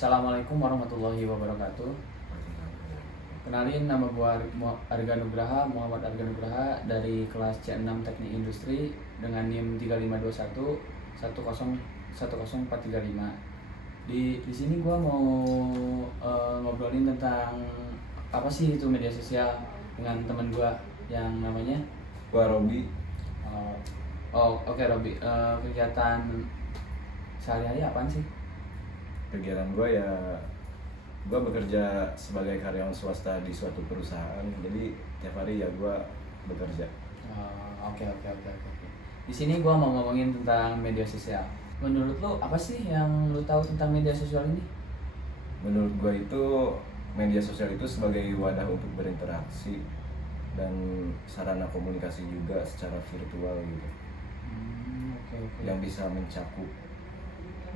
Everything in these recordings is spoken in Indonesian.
Assalamualaikum warahmatullahi wabarakatuh. Kenalin, nama gua Arga Nugraha, Muhammad Arga Nugraha dari kelas C6 Teknik Industri dengan NIM 3521 1010435. Di sini gua mau ngobrolin tentang apa sih itu media sosial dengan teman gua yang namanya Gua Robi. uh, oke, Robi. Kegiatan sehari-hari apaan sih? Kegiatan gua ya gua bekerja sebagai karyawan swasta di suatu perusahaan. Jadi tiap hari ya gua bekerja. Oke. Di sini gua mau ngomongin tentang media sosial. Menurut lo apa sih yang lo tahu tentang media sosial ini? Menurut gua itu media sosial itu sebagai wadah untuk berinteraksi dan sarana komunikasi juga secara virtual gitu. Oke. Yang bisa mencakup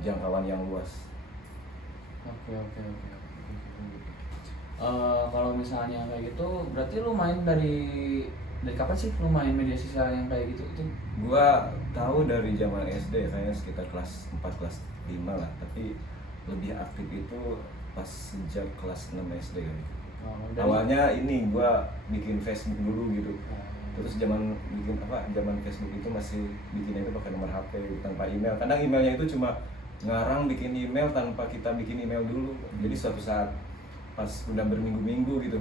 jangkauan yang luas. Oke. Kalau misalnya kayak gitu, berarti lu main dari kapan sih lu main media sosial yang kayak gitu itu? Gua tahu dari zaman SD, kayaknya sekitar kelas 4 kelas 5 lah, tapi lebih aktif itu pas sejak kelas 6 SD kali. Awalnya ini gua bikin Facebook dulu gitu. Terus zaman Facebook itu masih bikinnya itu pakai nomor HP tanpa email. Kadang emailnya itu cuma ngarang bikin email tanpa kita bikin email dulu. Jadi suatu saat pas udah berminggu-minggu gitu,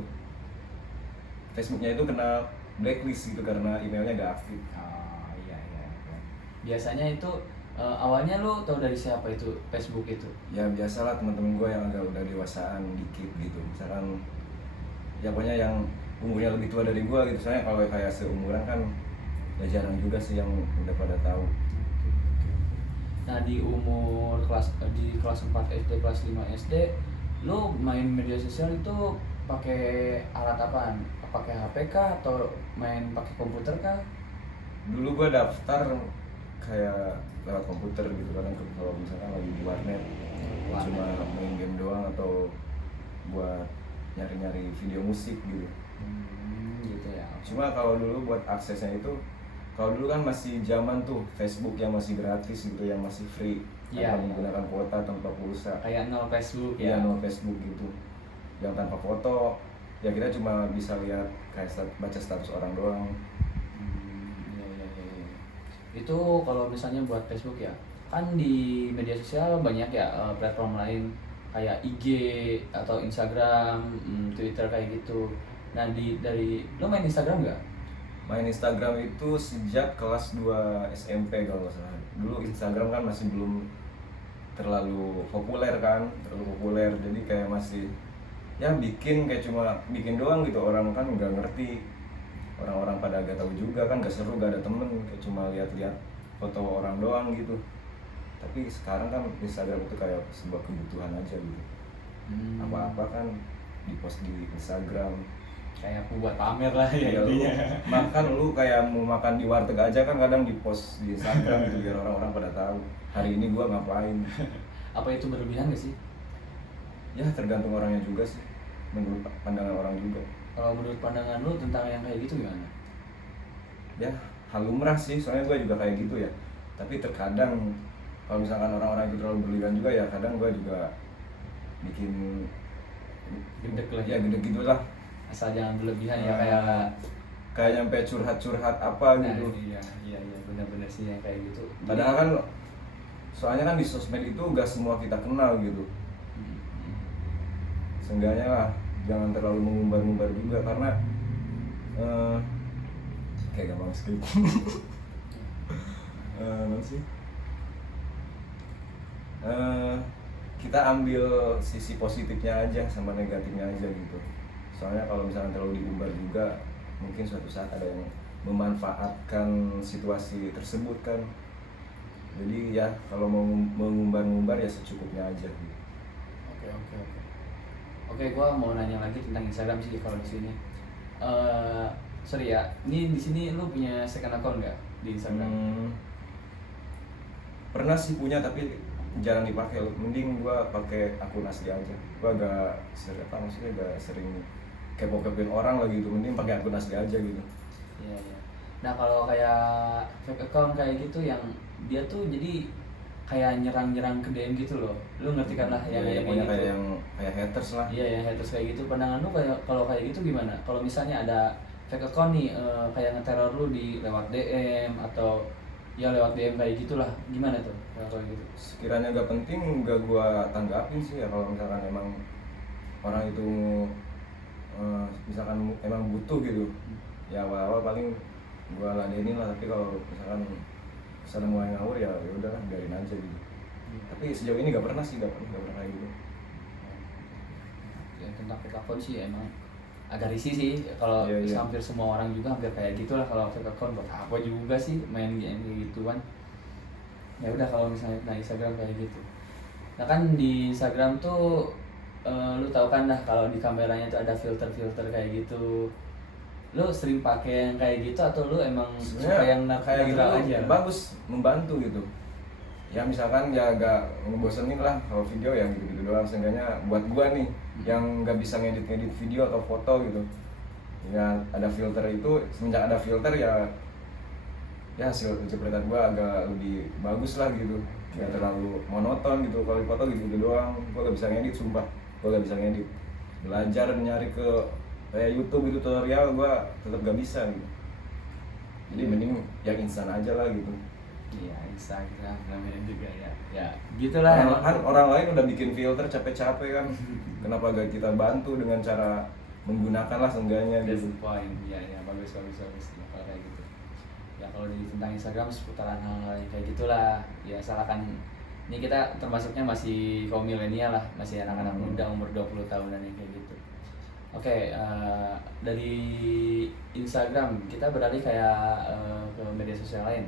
Facebooknya itu kena blacklist gitu karena emailnya gak aktif. Iya. Biasanya itu awalnya lu tahu dari siapa itu Facebook itu? Ya biasalah teman-teman gue yang agak udah dewasaan dikit gitu. Misalkan ya pokoknya yang umurnya lebih tua dari gue gitu. Soalnya kalau kayak seumuran kan ya jarang juga sih yang udah pada tahu. Nah, di kelas 4 SD, kelas 5 SD, lu main media sosial itu pakai alat apaan? Pakai HP kah atau main pakai komputer kah? Dulu gue daftar kayak lewat komputer gitu, kadang kalau misalkan lagi di warnet cuma main game doang atau buat nyari-nyari video musik gitu. Gitu ya. Cuma kalau dulu buat aksesnya itu, kalau dulu kan masih zaman tuh Facebook yang masih gratis gitu, yang masih free, tanpa menggunakan kuota, tanpa pulsa. Kayak nol Facebook ya. Iya, nol Facebook gitu, yang tanpa foto. Ya kita cuma bisa lihat kayak baca status orang doang. Iya. Itu kalau misalnya buat Facebook ya, kan di media sosial banyak ya platform lain kayak IG atau Instagram, Twitter kayak gitu. Nah, dari lo main Instagram nggak? Main Instagram itu sejak kelas 2 SMP kalau nggak salah. Dulu Instagram kan masih belum terlalu populer, jadi kayak masih ya bikin kayak cuma bikin doang gitu, orang kan nggak ngerti, orang-orang pada gak tahu juga kan, gak seru, gak ada temen, kayak cuma lihat-lihat foto orang doang gitu. Tapi sekarang kan Instagram itu kayak sebuah kebutuhan aja gitu. Apa-apa kan dipost di Instagram, kayak buat pamer lah ya intinya. Makan lu kayak mau makan di warteg aja kan kadang dipost di Instagram gitu biar orang-orang pada tahu hari ini gua ngapain. Apa itu berlebihan gak sih? Ya tergantung orangnya juga sih, menurut pandangan orang juga. Kalau menurut pandangan lu tentang yang kayak gitu gimana? Ya hal lumrah sih, soalnya gue juga kayak gitu ya. Tapi terkadang kalau misalkan orang-orang itu terlalu berlebihan juga ya, kadang gue juga bikin Gendek lah ya, gendek gitu lah. Asal jangan berlebihan ya, kayak nyampe curhat-curhat apa gitu. Iya, benar-benar sih yang kayak gitu. Padahal kan soalnya kan di sosmed itu gak semua kita kenal gitu. Seenggaknya lah jangan terlalu mengumbar-ngumbar juga, karena kayak gampang skip. Kita ambil sisi positifnya aja sama negatifnya aja gitu. Soalnya kalau misalnya terlalu diumbar juga, mungkin suatu saat ada yang memanfaatkan situasi tersebut kan. Jadi ya kalau mau mengumbar-ngumbar ya secukupnya aja gitu. Oke, gua mau nanya lagi tentang Instagram sih kalau di sini. Sorry ya, ini di sini lu punya second account nggak di Instagram? Pernah sih punya tapi jarang dipakai. Mending gua pakai akun asli aja. Gua agak sering kepo-kepoin orang lagi gitu. Mending pakai akun asli aja gitu. Iya. Nah, kalau kayak fake account kayak gitu yang dia tuh jadi kayak nyerang-nyerang ke DM gitu loh. Lu ngerti kan lah yang Iya, kayak pokoknya gitu. kayak yang kayak haters lah. Iya ya, haters kayak gitu. Pandangan lu kayak kalau kayak gitu gimana? Kalau misalnya ada fake account nih kayak ngeteror lu di lewat DM atau ya lewat DM kayak gitulah. Gimana tuh kalau kayak gitu? Sekiranya gak penting gak gua tanggapin sih ya, kalau misalkan emang orang itu misalkan emang butuh gitu. Ya awal-awal paling gua ladenin lah, tapi kalau misalkan misalnya mulai ngawur ya udahlah biarin aja gitu. Tapi sejauh ini gak pernah sih, gak pernah kayak gitu. Ya tentang fake account sih emang agak risih sih kalau Iya, iya. hampir semua orang juga hampir kayak gitulah. Kalau fake account buat apa juga sih main game kayak gituan. Ya udah kalau misalnya nah Instagram kayak gitu. Nah kan di Instagram tuh lu tahu kan dah kalau di kameranya tuh ada filter-filter kayak gitu. Lu sering pakai yang kayak gitu atau lu emang suka Sebenarnya yang kayak gitu natural aja? bagus, membantu gitu. Ya misalkan ya agak ngebosenin lah kalau video yang gitu-gitu doang. Seenggaknya buat gua nih yang nggak bisa ngedit video atau foto gitu, ya ada filter itu. Semenjak ada filter ya hasil jepretan gua agak lebih bagus lah gitu, nggak terlalu monoton gitu. Kalau di foto gitu doang gua nggak bisa ngedit, sumpah gua nggak bisa ngedit. Belajar nyari ke kayak YouTube itu tutorial gua tetap gak bisa gitu. Jadi mending yang instan aja lah gitu. Iya, Instagram namanya juga ya. Ya, gitulah. Orang lain udah bikin filter capek-capek kan. Kenapa gak kita bantu dengan cara menggunakan lah seenggaknya That's gitu. the point. Iya, ya, bagus. Ya, kalau kayak gitu. Ya kalau di tentang Instagram seputaran hal-hal yang kayak gitulah. Ya asalkan ini kita termasuknya masih kaum milenial lah, masih anak-anak muda umur 20 tahunan yang kayak gitu. Oke, dari Instagram kita beralih kayak ke media sosial lain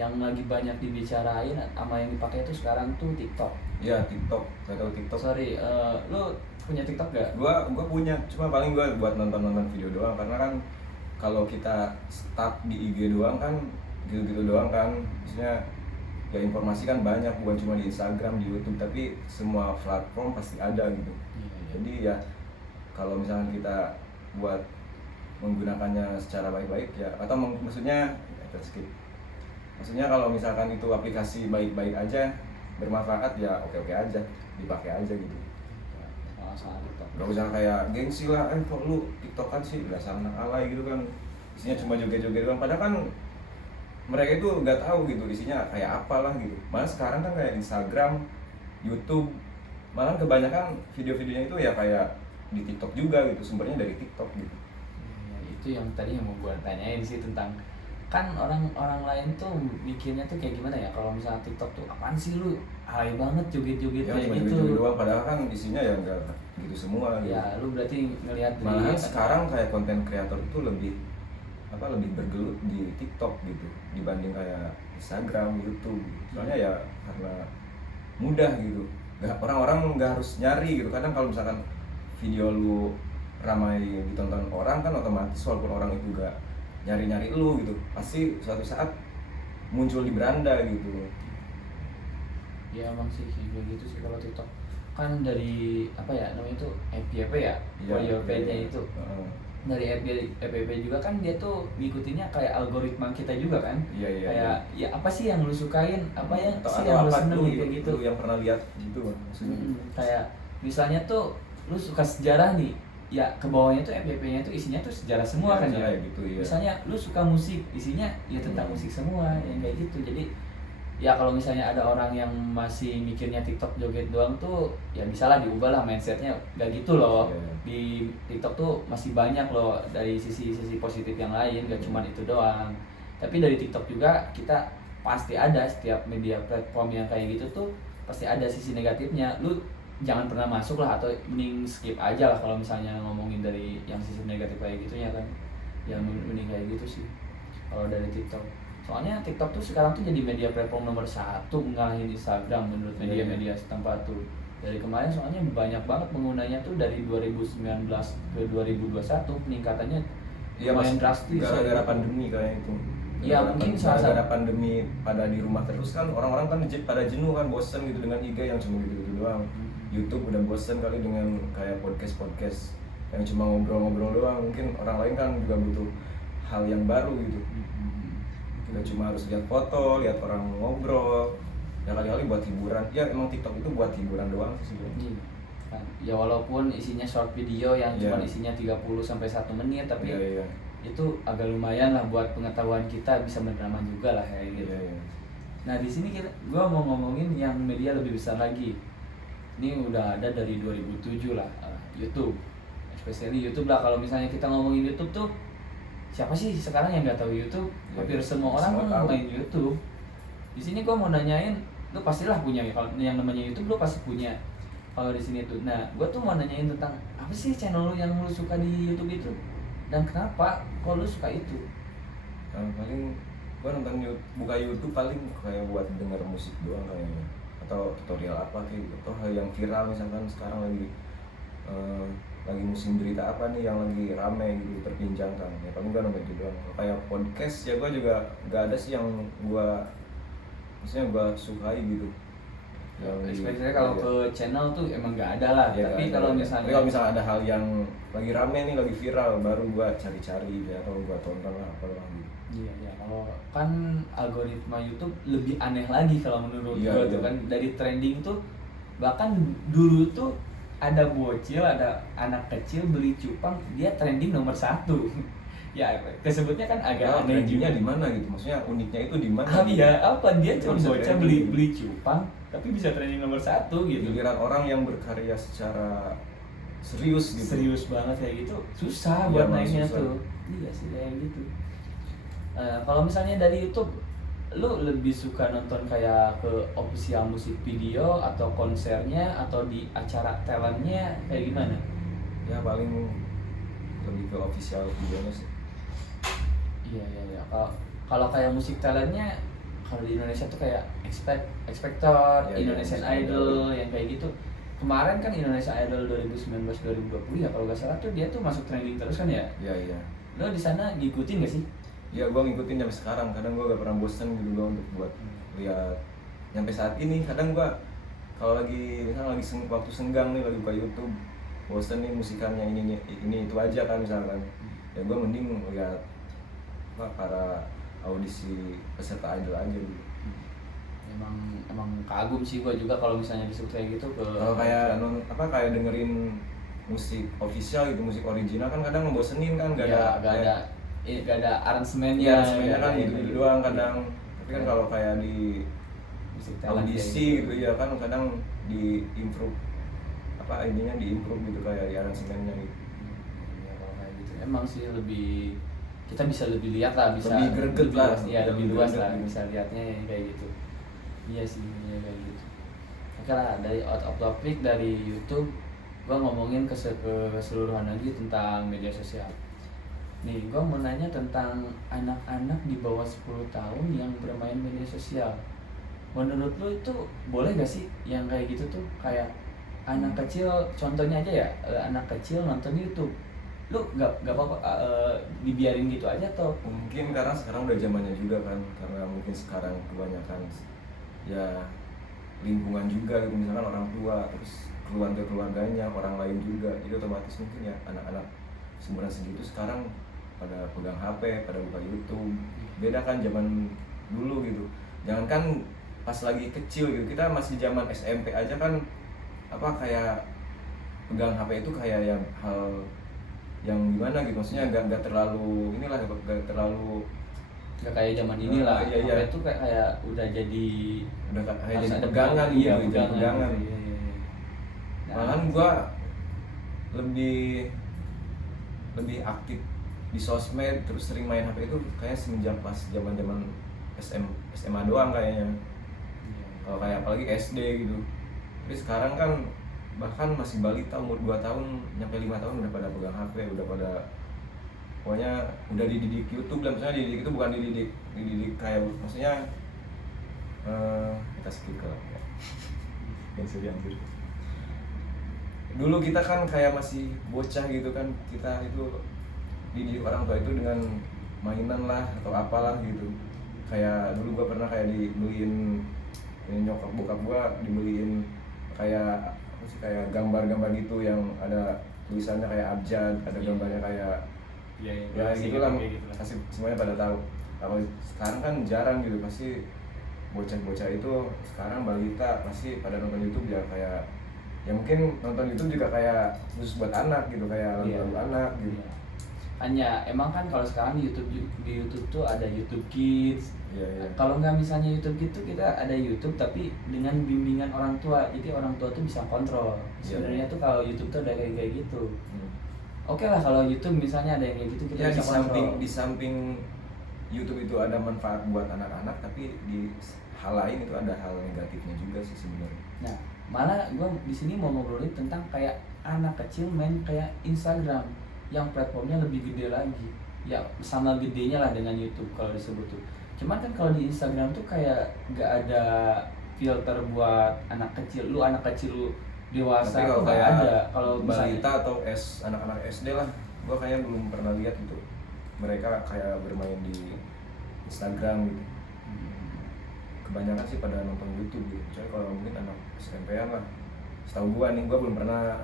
yang lagi banyak dibicarain sama yang dipakai itu sekarang tuh TikTok. Iya, TikTok. Gak tau TikTok. Sorry, lu punya TikTok gak? Gua punya, cuma paling gua buat nonton video doang. Karena kan kalau kita stuck di IG doang kan gitu-gitu doang kan. Maksudnya ya informasi kan banyak, bukan cuma di Instagram, di YouTube, tapi semua platform pasti ada gitu. Jadi ya kalau misalnya kita buat menggunakannya secara baik-baik ya, atau maksudnya ya, skip. Maksudnya kalau misalkan itu aplikasi baik-baik aja, bermanfaat ya oke-oke aja, dipakai aja gitu. Soal TikTok. Gak usah kayak gengsi lah, kok lu TikTokan sih, dasar anak alay gitu kan. Isinya cuma joget-joget doang, padahal kan mereka itu nggak tahu gitu isinya kayak apalah gitu. Malah sekarang kan kayak Instagram, YouTube, malah kebanyakan video-videonya itu ya kayak di TikTok juga gitu, sumbernya dari TikTok gitu. Ya, itu yang tadi yang mau gue tanyain sih, tentang kan orang lain tuh mikirnya tuh kayak gimana ya kalau misalnya TikTok tuh apaan sih lu alay banget joget-joget Ya kayak cuma gitu. joget-joget doang, padahal kan isinya ya nggak gitu semua gitu. Ya lu berarti ngelihat dari Malahan sekarang kayak konten kreator itu lebih bergelut di TikTok gitu dibanding kayak Instagram, YouTube. Soalnya ya karena mudah gitu. Orang-orang nggak harus nyari gitu. Kadang kalau misalkan video lu ramai ditonton orang kan otomatis walaupun orang itu gak nyari-nyari lu gitu, pasti suatu saat muncul di beranda gitu. ya emang sih kayak gitu sih kalau TikTok kan dari apa ya namanya itu FYP ya, for your page-nya itu. Dari FYP juga kan dia tuh ngikutinnya kayak algoritma kita juga kan. Iya. Kayak ya apa sih yang lu sukain, apa yang Atau sih yang lu apa seneng lu kayak gitu. lu yang pernah lihat gitu maksudnya. Kayak misalnya tuh lu suka sejarah nih, ya ke bawahnya tuh FYP-nya tuh isinya tuh sejarah semua kan ya. Gitu, ya. Misalnya lu suka musik, isinya ya tentang musik semua yang kayak gitu. Jadi ya kalau misalnya ada orang yang masih mikirnya TikTok joget doang tuh ya bisalah diubah lah mindsetnya, gak gitu loh. Di TikTok tuh masih banyak loh dari sisi positif yang lain, gak cuma itu doang. Tapi dari TikTok juga kita pasti ada, setiap media platform yang kayak gitu tuh pasti ada sisi negatifnya. Lu jangan pernah masuk lah, atau mending skip aja lah kalau misalnya ngomongin dari yang sisi negatif kayak gitunya kan. Yang mending kayak gitu sih kalau dari TikTok. Soalnya TikTok tuh sekarang tuh jadi media platform nomor 1 ngalahin Instagram menurut media-media setempat tuh. Dari kemarin soalnya banyak banget penggunanya tuh, dari 2019 ke 2021 peningkatannya lumayan drastis. Gara-gara pandemi kayak itu. Ya mungkin gara-gara pandemi pada di rumah terus kan, orang-orang kan pada jenuh kan, bosen gitu dengan IG yang cuma gitu-gitu doang. YouTube udah bosen kali dengan kayak podcast yang cuma ngobrol-ngobrol doang. Mungkin orang lain kan juga butuh hal yang baru gitu. Kita cuma harus lihat foto, lihat orang ngobrol. ya kali-kali buat hiburan. Ya emang TikTok itu buat hiburan doang sih sebenarnya. Iya. Kan. Ya walaupun isinya short video yang Iya. cuma isinya 30 sampai 1 menit, tapi Iya. itu agak lumayan lah buat pengetahuan kita, bisa menerima juga lah kayak gitu. Iya. Nah di sini gua mau ngomongin yang media lebih besar lagi. Ini udah ada dari 2007 lah, YouTube. Especially YouTube lah. Kalau misalnya kita ngomongin YouTube tuh, siapa sih sekarang yang nggak tahu YouTube? Ya, Hampir semua orang semua kan tahu. main YouTube. Di sini gua mau nanyain, lu pastilah punya ya. Kalau yang namanya YouTube lu pasti punya. Kalau di sini tuh, nah gua tuh mau nanyain tentang apa sih channel lu yang lu suka di YouTube itu, dan kenapa kok lu suka itu? Paling gua nonton buka YouTube paling kayak buat denger musik doang kayaknya, atau tutorial apa kayak gitu, atau hal yang viral misalkan sekarang lagi musim berita apa nih yang lagi rame gitu terbincangkan, ya paling gua nonton itu doang. Kalau kayak podcast ya gua juga nggak ada sih yang maksudnya gua sukai gitu. Especially kalau ke channel tuh emang nggak ada lah. Ya, Tapi nggak kalau ada. misalnya Tapi kalau misalnya ada hal yang lagi rame nih, lagi viral, baru gua cari-cari ya, atau gua tonton lah apalah gitu. iya ya, kalau kan algoritma YouTube lebih aneh lagi kalau menurut Iya, gua iya. tuh kan, dari trending tuh bahkan dulu tuh ada bocil, ada anak kecil beli cupang, dia trending nomor 1. Ya tersebutnya kan agak Nah, aneh trendingnya juga. di mana gitu? Maksudnya uniknya itu di mana? Iya, apa dia cuma Bisa bocah trending. beli cupang tapi bisa trending nomor 1 gitu. Giliran orang yang berkarya secara serius gitu. Serius banget kayak gitu susah Iya, buat emang naiknya susah. tuh. Iya sih kayak gitu. Kalau misalnya dari YouTube, lu lebih suka nonton kayak ke official musik video atau konsernya atau di acara talentnya kayak gimana? Ya paling lebih ke official videonya sih. Iya. Kalau kayak musik talentnya, kalau di Indonesia tuh kayak Expector, Iya, Indonesian Indonesian Idol yang kayak gitu. Kemarin kan Indonesia Idol 2019-2020 ya kalau nggak salah tuh dia tuh masuk trending terus kan ya. Iya. Lo di sana ngikutin nggak sih? Ya gua ngikutin sampai sekarang. Kadang gua gak pernah bosan gitu gua untuk buat lihat. Sampai saat ini kadang gua kalau misalnya waktu senggang nih lagi buka YouTube, bosan nih musikannya ini itu aja kan misalkan. Ya gua mending lihat para audisi peserta idol aja gitu. Emang kagum sih gua juga kalau misalnya disuruh kayak gitu ke. Kalau kayak kayak dengerin musik official gitu, musik original kan kadang ngebosenin kan, gak Iya, ada gak ada aransemennya. ya sebenarnya kan nggak ada gitu yang doang gitu. kadang. Tapi kan kalau kayak di Musik talent kayak audisi gitu ya kan kadang di improve di improve gitu kayak di aransemennya gitu. Iya, kalau kayak gitu emang sih lebih, kita bisa lebih lihat lah, bisa Lebih greget lah. luas, ya lebih luas Greget lah gitu. bisa lihatnya yang kayak gitu. Iya sih, iya kayak gitu. Oke lah, dari out of topic dari YouTube, gua ngomongin ke keseluruhan lagi tentang media sosial. Nih, gua mau nanya tentang anak-anak di bawah 10 tahun yang bermain media sosial. Menurut lu itu boleh gak sih yang kayak gitu tuh? Kayak anak kecil, contohnya aja ya, anak kecil nonton YouTube. Lu gak apa-apa dibiarin gitu aja atau? Mungkin karena sekarang udah zamannya juga kan, karena mungkin sekarang kebanyakan ya lingkungan juga gitu, misalkan orang tua, terus keluarganya, orang lain juga, jadi otomatis mungkin ya anak-anak seumuran segitu sekarang pada pegang HP, pada buka YouTube. Beda kan zaman dulu gitu, jangankan pas lagi kecil gitu, kita masih zaman SMP aja kan kayak pegang HP itu kayak yang hal yang gimana gitu, maksudnya gak terlalu gak terlalu Gak kayak zaman ini lah. Iya. HP itu kayak udah jadi udah kayak harus jadi ada pegangan iya, gitu, jadi pegangan. gitu. Iya. Nah, Malahan gua lebih aktif di sosmed, terus sering main HP itu kayak semenjak pas zaman SMA doang kayaknya. iya. Kalau kayak apalagi SD gitu. Tapi sekarang kan bahkan masih balita umur 2 tahun nyampe 5 tahun udah pada pegang HP, udah pada pokoknya udah dididik YouTube. Dan maksudnya dididik itu bukan dididik kayak maksudnya kita skip ke yang serius. Dulu kita kan kayak masih bocah gitu kan, kita itu dididik orang tua itu dengan mainan lah atau apalah gitu. Kayak dulu gua pernah kayak dibeliin, nyokap bokap gua dibeliin kayak kayak gambar-gambar gitu yang ada tulisannya kayak abjad, ada gambarnya kayak ya gitulah, kasih semuanya pada tahu. Kalau sekarang kan jarang gitu, pasti bocah-bocah itu sekarang balita pasti pada nonton YouTube ya, kayak ya mungkin nonton YouTube juga kayak khusus buat anak gitu, kayak lagu-lagu anak gitu. Iya. Hanya emang kan kalau sekarang di YouTube tuh ada YouTube Kids. Iya, iya. Kalau nggak misalnya YouTube Kids tuh kita ada YouTube tapi dengan bimbingan orang tua. Jadi orang tua tuh bisa kontrol. Iya. Sebenarnya tuh kalau YouTube tuh ada kayak gitu. Hmm. Oke lah kalau YouTube misalnya ada yang kayak gitu kita Ya bisa kontrol. di samping YouTube itu ada manfaat buat anak-anak, tapi di hal lain itu ada hal negatifnya juga sih sebenarnya. Nah, malah gue di sini mau ngobrolin tentang kayak anak kecil main kayak Instagram yang platformnya lebih gede lagi. Ya sama gedenya lah dengan YouTube kalau disebut tuh. Cuman kan kalau di Instagram tuh kayak gak ada filter buat anak kecil. Lu anak kecil lu dewasa Tapi kalau tuh gak kayak ada. Kalau balita atau anak-anak SD lah, gua kayaknya belum pernah lihat gitu mereka kayak bermain di Instagram gitu. Kebanyakan sih pada nonton YouTube gitu. Kecuali kalau mungkin anak SMP-an lah. Setahu gua nih, gua belum pernah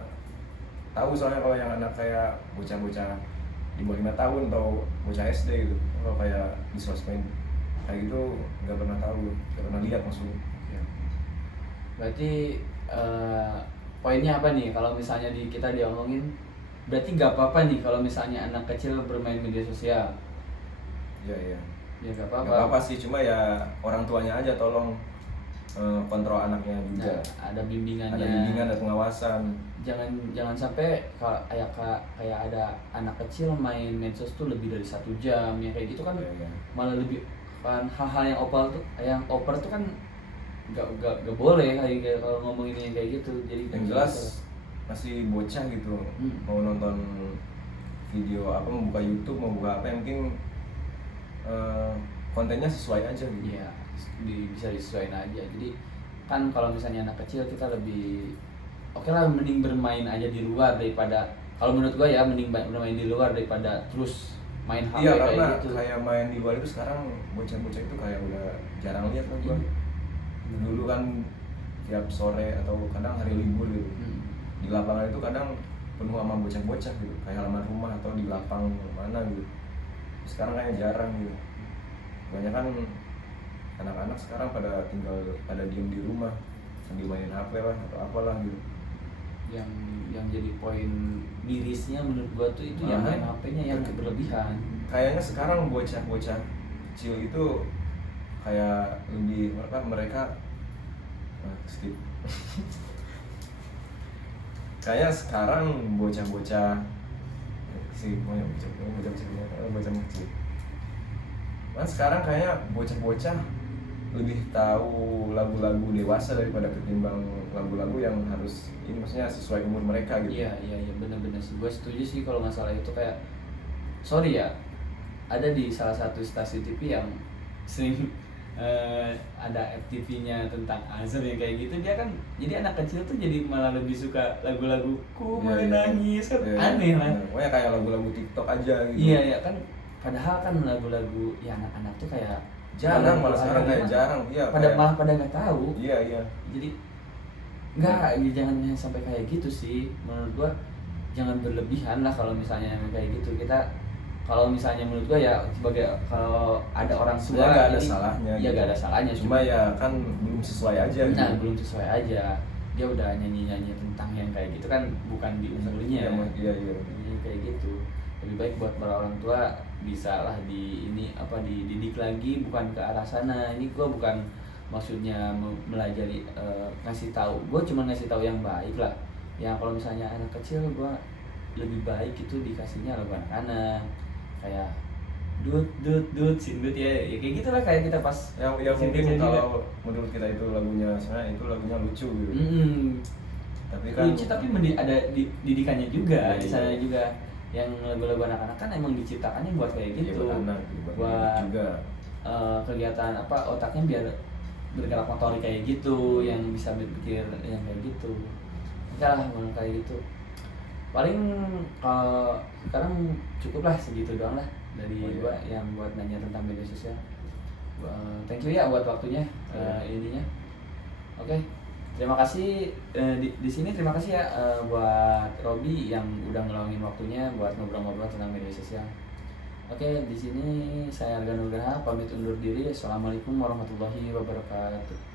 tahu soalnya kalau yang anak kayak bocah-bocah di bawah 5 tahun atau bocah SD gitu. Kalau kayak di sosmed kayak gitu nggak pernah tahu, nggak pernah lihat maksudnya. Berarti poinnya apa nih kalau misalnya kita diomongin, berarti nggak apa-apa nih kalau misalnya anak kecil bermain media sosial. Iya, iya. Ya nggak Nggak apa-apa. apa-apa sih, cuma ya orang tuanya aja tolong kontrol anaknya juga. Nah, ada bimbingannya. Ada bimbingan, ada pengawasan. Jangan sampai kayak ada anak kecil main medsos tuh lebih dari 1 jam ya kayak gitu kan. Iya. Malah lebih kan hal-hal yang oper tuh kan nggak boleh kayak kalau ngomongin yang kayak gitu. Jadi Yang jelas masih bocah gitu, mau nonton video apa, mau buka YouTube, mau buka apa, yang penting kontennya sesuai aja gitu. Iya, bisa disesuaikan aja. Jadi kan kalau misalnya anak kecil kita lebih oke lah, mending bermain aja di luar daripada, kalau menurut gua ya mending bermain di luar daripada terus main HP Iya, kayak karena gitu. kayak main di luar itu sekarang bocah-bocah itu kayak udah jarang lihat kan gua. Dulu kan tiap sore atau kadang hari libur gitu, di lapangan itu kadang penuh sama bocah-bocah gitu, kayak halaman rumah atau di lapang mana gitu. Sekarang kayak jarang gitu. Banyak kan anak-anak sekarang pada diem di rumah sambil mainin HP lah atau apalah gitu. Yang jadi poin mirisnya menurut gua tuh itu yang main HP-nya yang berlebihan. Kayaknya sekarang bocah-bocah kecil itu kayak lebih mereka skip. Kayaknya sekarang bocah-bocah kecil. Nah, sekarang kayaknya bocah-bocah lebih tahu lagu-lagu dewasa daripada ketimbang lagu-lagu yang harus ini, maksudnya sesuai umur mereka gitu. Iya benar-benar sih, gue setuju sih kalau masalah itu. Kayak sorry ya, ada di salah satu stasiun TV yang sering ada FTV-nya tentang azab yang kayak gitu. Dia kan jadi anak kecil tuh jadi malah lebih suka lagu-lagu ku menangis kan. Aneh lah. Pokoknya kayak lagu-lagu TikTok aja gitu. Iya kan, padahal kan lagu-lagu ya anak-anak tuh kayak jarang, malah sekarang kayak jarang. Iya, malah pada nggak tahu. Iya. Jadi jangan sampai kayak gitu sih. Menurut gua jangan berlebihan lah kalau misalnya kayak gitu. Kita kalau misalnya menurut gua ya sebagai kalau ada orang tua nggak ada salahnya. Iya, nggak ada salahnya. Cuma ya kan belum sesuai aja. Nah, gitu. belum sesuai aja. Dia udah nyanyi tentang yang kayak gitu kan bukan di umurnya. Iya. Kayak gitu. Lebih baik buat para orang tua bisa lah dididik lagi, bukan ke arah sana. Ini gua bukan maksudnya melajari ngasih tahu. Gua cuma ngasih tahu yang baik lah. Yang kalau misalnya anak kecil gua lebih baik itu dikasihnya lagu anak-anak kayak dut sindut ya kayak gitulah, kayak kita pas yang mungkin kalau menurut kita itu lagunya sebenarnya itu lagunya lucu gitu. Tapi kan lucu tapi ada didikannya juga di sana iya. juga. Yang lagu-lagu anak-anak kan emang diciptakannya buat kayak gitu. Iya, buat juga kegiatan otaknya biar bergerak motorik kayak gitu, yang bisa berpikir yang kayak gitu. Enggak lah, mau kayak gitu. Paling sekarang cukup lah segitu doang lah dari gua yang buat nanya tentang media sosial. Thank you ya buat waktunya ininya. Oke. Terima kasih di sini, terima kasih ya buat Robi yang udah ngeluangin waktunya buat ngobrol-ngobrol tentang media sosial. Oke, di sini saya Arga Nugraha pamit undur diri. Assalamualaikum warahmatullahi wabarakatuh.